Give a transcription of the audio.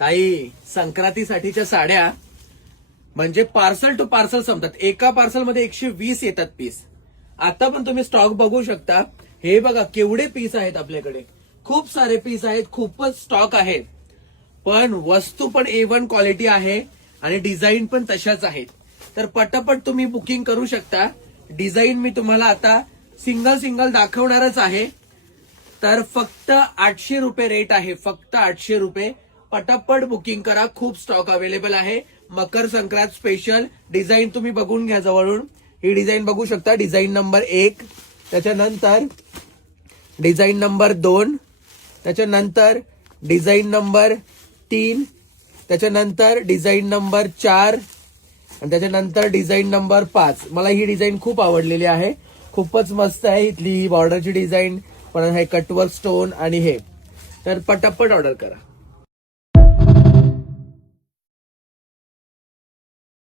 ताई संक्रांतीसाठीच्या साड्या म्हणजे पार्सल टू पार्सल संपतात. एका पार्सल मध्ये 120 येतात पीस. आता पण तुम्ही स्टॉक बघू शकता. हे बघा केवढे पीस आहेत आपल्याकडे. खूप सारे पीस आहेत, खूपच स्टॉक आहे. पण वस्तू पण A1 क्वालिटी आहे आणि डिझाईन पण तशाच आहेत. तर पटापट तुम्ही बुकिंग करू शकता. डिझाईन मी तुम्हाला आता सिंगल दाखवणारच आहे. तर फक्त 800 रुपये रेट आहे, फक्त 800 रुपये. पटापट बुकिंग करा, खूप स्टॉक अवेलेबल आहे. मकर संक्रांत स्पेशल डिझाईन तुम्ही बघून घ्या जवळून. ही डिझाईन बघू शकता, डिझाईन नंबर 1, त्याच्यानंतर डिझाईन नंबर 2, त्याच्यानंतर डिझाईन नंबर 3, त्याच्यानंतर डिझाईन नंबर 4 आणि त्याच्यानंतर डिझाईन नंबर 5. मला ही डिझाईन खूप आवडलेली आहे, खूपच मस्त आहे. इथली बॉर्डरची डिझाईन पण हे कटवर्क स्टोन आणि हे. तर पटापट ऑर्डर करा.